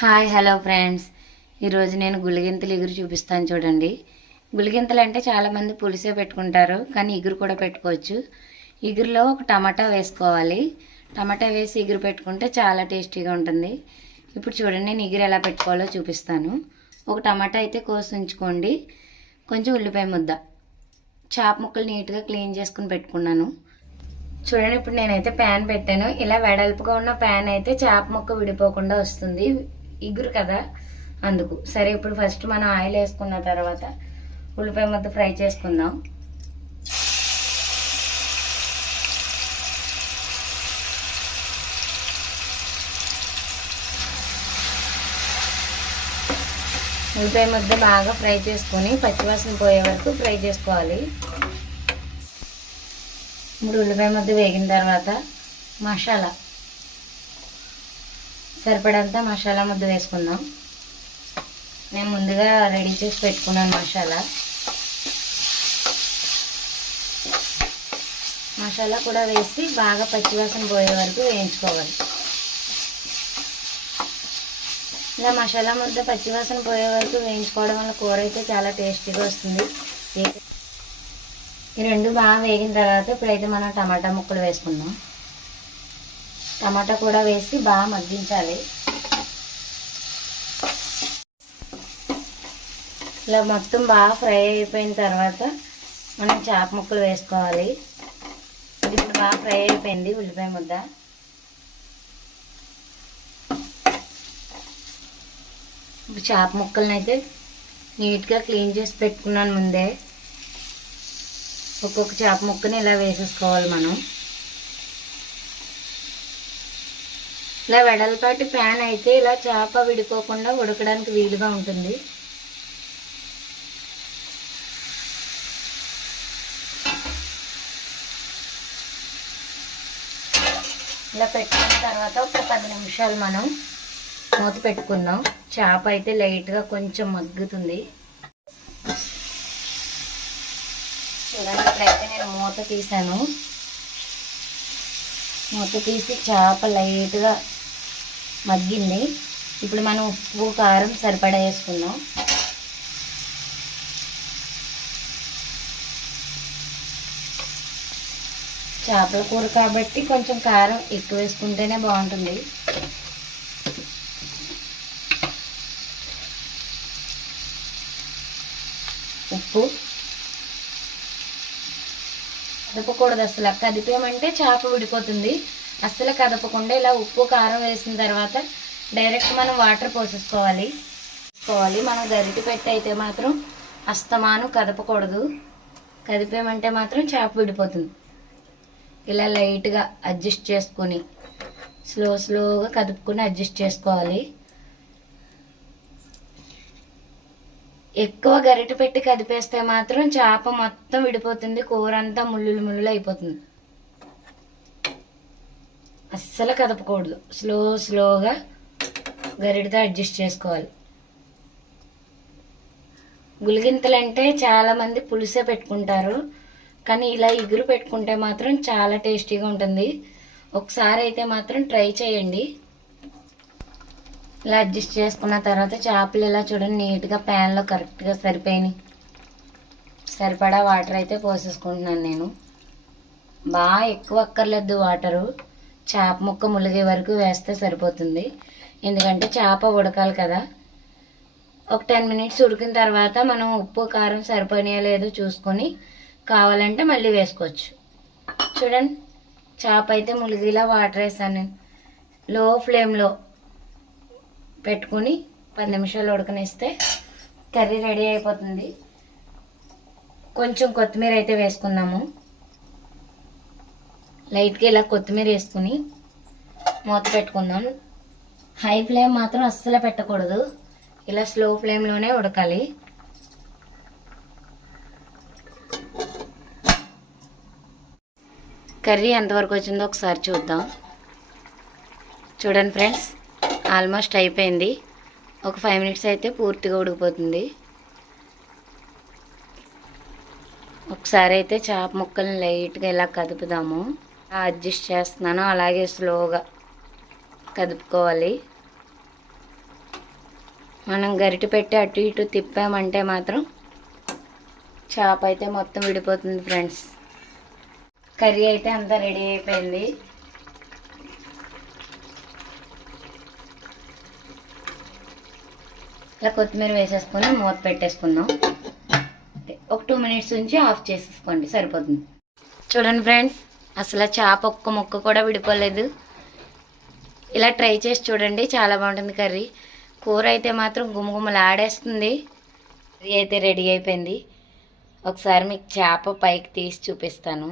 Hi hello friends. ఈరోజు నేను గులిగింతలు ఎగురు చూపిస్తాను చూడండి. గులిగింతలు అంటే చాలామంది పులిసే పెట్టుకుంటారు కానీ ఇగురు కూడా పెట్టుకోవచ్చు. ఇగురులో ఒక టమాటా వేసుకోవాలి. టమాటా వేసి ఇగురు పెట్టుకుంటే చాలా టేస్టీగా ఉంటుంది. ఇప్పుడు చూడండి నేను ఇగురు ఎలా పెట్టుకోవాలో చూపిస్తాను. ఒక టమాటా అయితే కోసి ఉంచుకోండి. కొంచెం ఉల్లిపాయ ముద్ద. చాప ముక్కలు నీట్గా క్లీన్ చేసుకుని పెట్టుకున్నాను. చూడండి ఇప్పుడు నేనైతే ప్యాన్ పెట్టాను. ఇలా వెడల్పుగా ఉన్న ప్యాన్ అయితే చేప ముక్క విడిపోకుండా వస్తుంది. ఇగురు కదా? అందుకు. సరే ఇప్పుడు ఫస్ట్ మనం ఆయిల్ వేసుకున్న తర్వాత ఉల్లిపాయ మొత్తం ఫ్రై చేసుకుందాం. ఉల్లిపాయ ముద్ద బాగా ఫ్రై చేసుకొని పచ్చివాసన పోయే వరకు ఫ్రై చేసుకోవాలి. ఇప్పుడు ఉల్లిపాయ ముద్ద వేగిన తర్వాత మసాలా. సరిపడంత మసాలా ముద్ద వేసుకుందాం. నేను ముందుగా రెడీ చేసి పెట్టుకున్నాను మసాలా. మసాలా కూడా వేసి బాగా పచ్చివాసన పోయే వరకు వేయించుకోవాలి. ఇలా మసాలా ముద్ద పచ్చివాసన పోయే వరకు వేయించుకోవడం వల్ల కూర అయితే చాలా టేస్టీగా వస్తుంది. ఈ రెండు బాగా వేగిన తర్వాత ఇప్పుడైతే మనం టమాటా ముక్కలు వేసుకుందాం. టమాటా కూడా వేసి బాగా మగ్గించాలి. ఇలా మొత్తం బాగా ఫ్రై అయిపోయిన తర్వాత మనం చేప ముక్కలు వేసుకోవాలి. ఇది ఇప్పుడు బాగా ఫ్రై అయిపోయింది ఉల్లిపాయ ముద్ద. ఇప్పుడు చేప ముక్కలను అయితే నీట్గా క్లీన్ చేసి పెట్టుకున్నాను ముందే. ఒక్కొక్క చేప ముక్కని ఇలా వేసేసుకోవాలి మనం. ఇలా వెడల్పాటి ఫ్యాన్ అయితే ఇలా చేప విడిపోకుండా ఉడకడానికి వీలుగా ఉంటుంది. ఇలా పెట్టుకున్న తర్వాత ఒక పది నిమిషాలు మనం మూత పెట్టుకుందాం. చేప అయితే లైట్గా కొంచెం మగ్గుతుంది. చూడండి ఇప్పుడైతే నేను మూత తీసాను మూత తీసి చేప లైట్గా మగ్గింది. ఇప్పుడు మనం ఉప్పు కారం సరిపడా వేసుకుందాం. చేపల కూర కాబట్టి కొంచెం కారం ఎక్కువ వేసుకుంటేనే బాగుంటుంది. ఉప్పు. కదపకూడదు అసలు. కదిపామంటే చేప విడిపోతుంది. అస్సలు కదపకుండా ఇలా ఉప్పు కారం వేసిన తర్వాత డైరెక్ట్ మనం వాటర్ పోసేసుకోవాలి. పోవాలి మనం గరిటి పెట్టి అయితే మాత్రం అస్తమానం కదపకూడదు. కదిపేమంటే మాత్రం చేప విడిపోతుంది. ఇలా లైట్గా అడ్జస్ట్ చేసుకొని స్లో స్లోగా కదుపుకొని అడ్జస్ట్ చేసుకోవాలి. ఎక్కువ గరిట పెట్టి కదిపేస్తే మాత్రం చేప మొత్తం విడిపోతుంది. కూర అంతా ముళ్ళులు ముళ్ళులు అయిపోతుంది. అస్సలు కదపకూడదు. స్లో స్లోగా గరిడితో అడ్జస్ట్ చేసుకోవాలి. గులిగింతలు అంటే చాలామంది పులుసే పెట్టుకుంటారు. కానీ ఇలా ఇగురు పెట్టుకుంటే మాత్రం చాలా టేస్టీగా ఉంటుంది. ఒకసారి అయితే మాత్రం ట్రై చేయండి. ఇలా అడ్జస్ట్ చేసుకున్న తర్వాత చేపలు ఇలా చూడండి నీట్గా ప్యాన్లో కరెక్ట్గా సరిపోయినాయి. సరిపడా వాటర్ అయితే పోసేసుకుంటున్నాను నేను. బాగా ఎక్కువ అక్కర్లేదు వాటరు. చేప ముక్క ములిగే వరకు వేస్తే సరిపోతుంది. ఎందుకంటే చేప ఉడకాలి కదా. ఒక టెన్ మినిట్స్ ఉడికిన తర్వాత మనం ఉప్పు కారం సరిపోయినాయో లేదో చూసుకొని కావాలంటే మళ్ళీ వేసుకోవచ్చు. చూడండి చేప అయితే ములిగిలా వాటర్ వేసాను నేను. లో ఫ్లేమ్లో పెట్టుకొని పది నిమిషాలు ఉడకనిస్తే కర్రీ రెడీ అయిపోతుంది. కొంచెం కొత్తిమీర అయితే వేసుకున్నాము. లైట్గా ఇలా కొత్తిమీర వేసుకుని మూత పెట్టుకుందాం. హై ఫ్లేమ్ మాత్రం అస్సలు పెట్టకూడదు. ఇలా స్లో ఫ్లేమ్లోనే ఉడకాలి. కర్రీ ఎంతవరకు వచ్చిందో ఒకసారి చూద్దాం. చూడండి ఫ్రెండ్స్ ఆల్మోస్ట్ అయిపోయింది. ఒక ఫైవ్ మినిట్స్ అయితే పూర్తిగా ఉడికిపోతుంది. ఒకసారి అయితే చేప ముక్కల్ని లైట్గా ఇలా కదుపుదాము. అడ్జస్ట్ చేస్తున్నాను. అలాగే స్లోగా కదుపుకోవాలి. మనం గరిటె పెట్టి అటు ఇటు తిప్పామంటే మాత్రం చేప అయితే మొత్తం విడిపోతుంది ఫ్రెండ్స్. కర్రీ అయితే అంతా రెడీ అయిపోయింది. ఇలా కొత్తిమీర వేసేసుకొని మూత పెట్టేసుకుందాం ఒక టూ మినిట్స్ నుంచి ఆఫ్ చేసేసుకోండి సరిపోతుంది. చూడండి ఫ్రెండ్స్ అసలు చేప ఒక్క ముక్క కూడా విడిపోలేదు. ఇలా ట్రై చేసి చూడండి చాలా బాగుంటుంది కర్రీ. కూర అయితే మాత్రం గుమగుమలు ఆడేస్తుంది. కర్రీ అయితే రెడీ అయిపోయింది. ఒకసారి మీకు చేప పైకి తీసి చూపిస్తాను.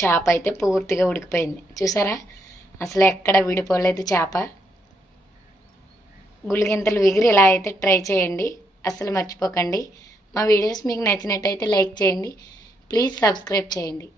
చేప అయితే పూర్తిగా ఉడికిపోయింది. చూసారా? అసలు ఎక్కడ విడిపోలేదు చేప. గులిగింతలు విగిరి ఇలా అయితే ట్రై చేయండి. అసలు మర్చిపోకండి. మా వీడియోస్ మీకు నచ్చినట్టయితే లైక్ చేయండి. ప్లీజ్ సబ్స్క్రైబ్ చేయండి.